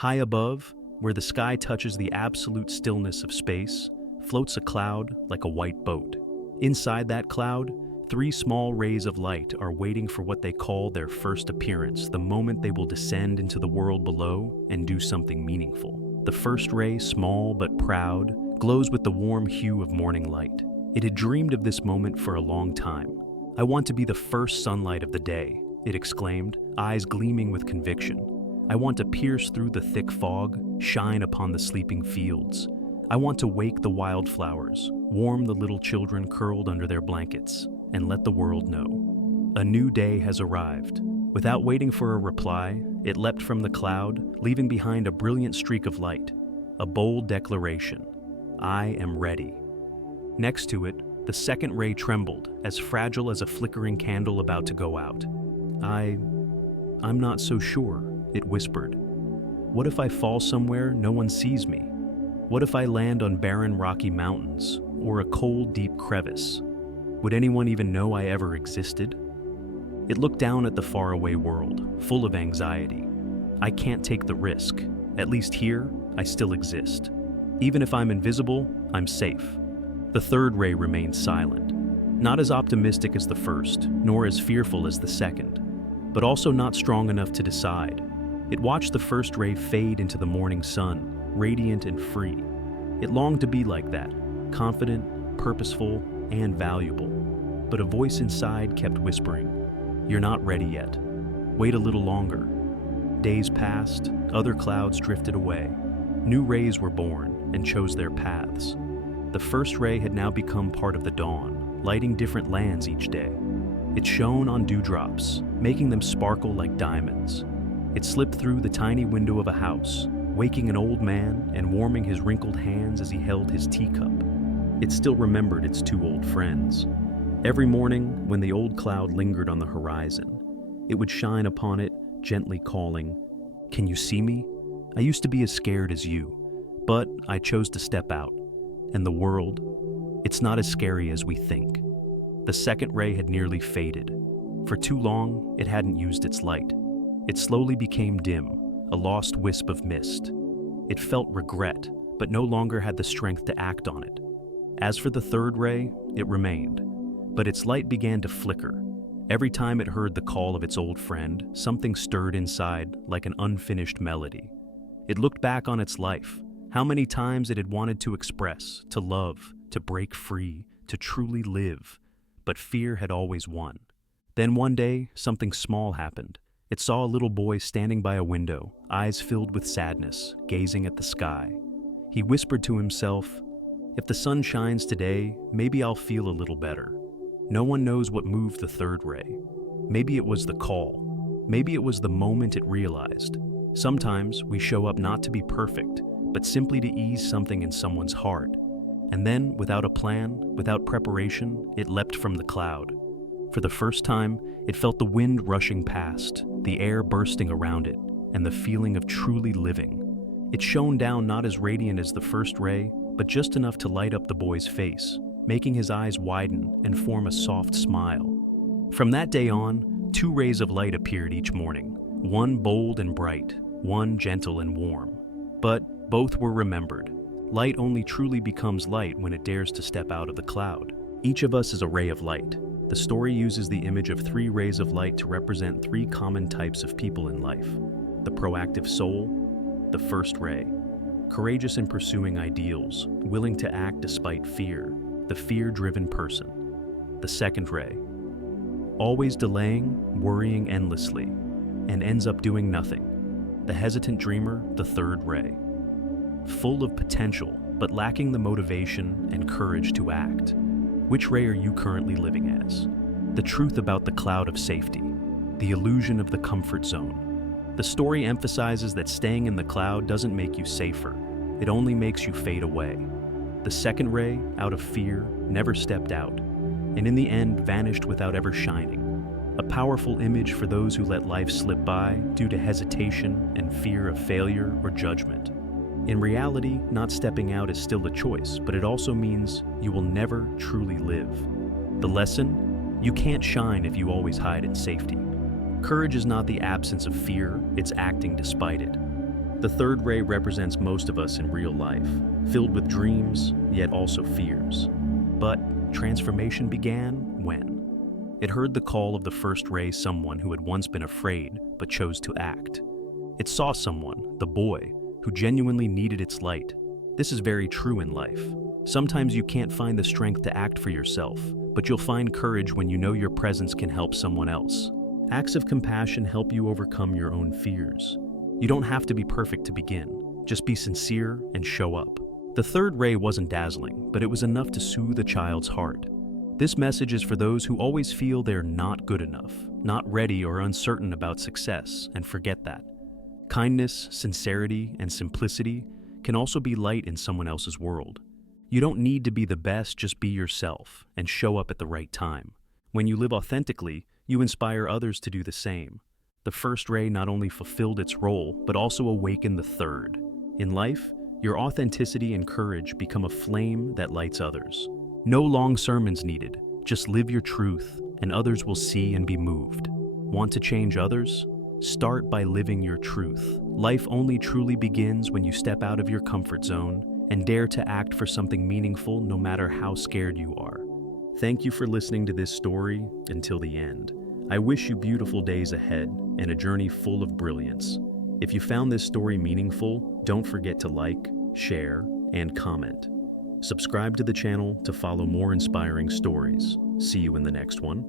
High above, where the sky touches the absolute stillness of space, floats a cloud like a white boat. Inside that cloud, three small rays of light are waiting for what they call their first appearance, the moment they will descend into the world below and do something meaningful. The first ray, small but proud, glows with the warm hue of morning light. It had dreamed of this moment for a long time. "I want to be the first sunlight of the day," it exclaimed, eyes gleaming with conviction. "I want to pierce through the thick fog, shine upon the sleeping fields. I want to wake the wildflowers, warm the little children curled under their blankets, and let the world know. A new day has arrived." Without waiting for a reply, it leapt from the cloud, leaving behind a brilliant streak of light, a bold declaration: "I am ready." Next to it, the second ray trembled, as fragile as a flickering candle about to go out. I'm not so sure," it whispered. "What if I fall somewhere no one sees me? What if I land on barren rocky mountains, or a cold, deep crevice? Would anyone even know I ever existed?" It looked down at the faraway world, full of anxiety. "I can't take the risk. At least here, I still exist. Even if I'm invisible, I'm safe." The third ray remained silent, not as optimistic as the first, nor as fearful as the second, but also not strong enough to decide. It watched the first ray fade into the morning sun, radiant and free. It longed to be like that, confident, purposeful, and valuable. But a voice inside kept whispering, "You're not ready yet. Wait a little longer." Days passed, other clouds drifted away. New rays were born and chose their paths. The first ray had now become part of the dawn, lighting different lands each day. It shone on dewdrops, making them sparkle like diamonds. It slipped through the tiny window of a house, waking an old man and warming his wrinkled hands as he held his teacup. It still remembered its two old friends. Every morning, when the old cloud lingered on the horizon, it would shine upon it, gently calling, "Can you see me? I used to be as scared as you, but I chose to step out. And the world, it's not as scary as we think." The second ray had nearly faded. For too long, it hadn't used its light. It slowly became dim, a lost wisp of mist. It felt regret, but no longer had the strength to act on it. As for the third ray, it remained, but its light began to flicker. Every time it heard the call of its old friend, something stirred inside like an unfinished melody. It looked back on its life, how many times it had wanted to express, to love, to break free, to truly live, but fear had always won. Then one day, something small happened. It saw a little boy standing by a window, eyes filled with sadness, gazing at the sky. He whispered to himself, "If the sun shines today, maybe I'll feel a little better." No one knows what moved the third ray. Maybe it was the call. Maybe it was the moment it realized. Sometimes we show up not to be perfect, but simply to ease something in someone's heart. And then, without a plan, without preparation, it leapt from the cloud. For the first time, it felt the wind rushing past, the air bursting around it, and the feeling of truly living. It shone down not as radiant as the first ray, but just enough to light up the boy's face, making his eyes widen and form a soft smile. From that day on, two rays of light appeared each morning, one bold and bright, one gentle and warm. But both were remembered. Light only truly becomes light when it dares to step out of the cloud. Each of us is a ray of light. The story uses the image of three rays of light to represent three common types of people in life: the proactive soul, the first ray, courageous in pursuing ideals, willing to act despite fear, the fear-driven person, the second ray, always delaying, worrying endlessly, and ends up doing nothing, the hesitant dreamer, the third ray, full of potential but lacking the motivation and courage to act. Which ray are you currently living as? The truth about the cloud of safety, the illusion of the comfort zone. The story emphasizes that staying in the cloud doesn't make you safer. It only makes you fade away. The second ray, out of fear, never stepped out, and in the end vanished without ever shining. A powerful image for those who let life slip by due to hesitation and fear of failure or judgment. In reality, not stepping out is still a choice, but it also means you will never truly live. The lesson? You can't shine if you always hide in safety. Courage is not the absence of fear, it's acting despite it. The third ray represents most of us in real life, filled with dreams, yet also fears. But transformation began when? It heard the call of the first ray, someone who had once been afraid but chose to act. It saw someone, the boy, who genuinely needed its light. This is very true in life. Sometimes you can't find the strength to act for yourself, but you'll find courage when you know your presence can help someone else. Acts of compassion help you overcome your own fears. You don't have to be perfect to begin. Just be sincere and show up. The third ray wasn't dazzling, but it was enough to soothe a child's heart. This message is for those who always feel they're not good enough, not ready or uncertain about success, and forget that. Kindness, sincerity, and simplicity can also be light in someone else's world. You don't need to be the best, just be yourself and show up at the right time. When you live authentically, you inspire others to do the same. The first ray not only fulfilled its role, but also awakened the third. In life, your authenticity and courage become a flame that lights others. No long sermons needed, just live your truth, and others will see and be moved. Want to change others? Start by living your truth. Life only truly begins when you step out of your comfort zone and dare to act for something meaningful no matter how scared you are. Thank you for listening to this story until the end. I wish you beautiful days ahead and a journey full of brilliance. If you found this story meaningful, don't forget to like, share, and comment. Subscribe to the channel to follow more inspiring stories. See you in the next one.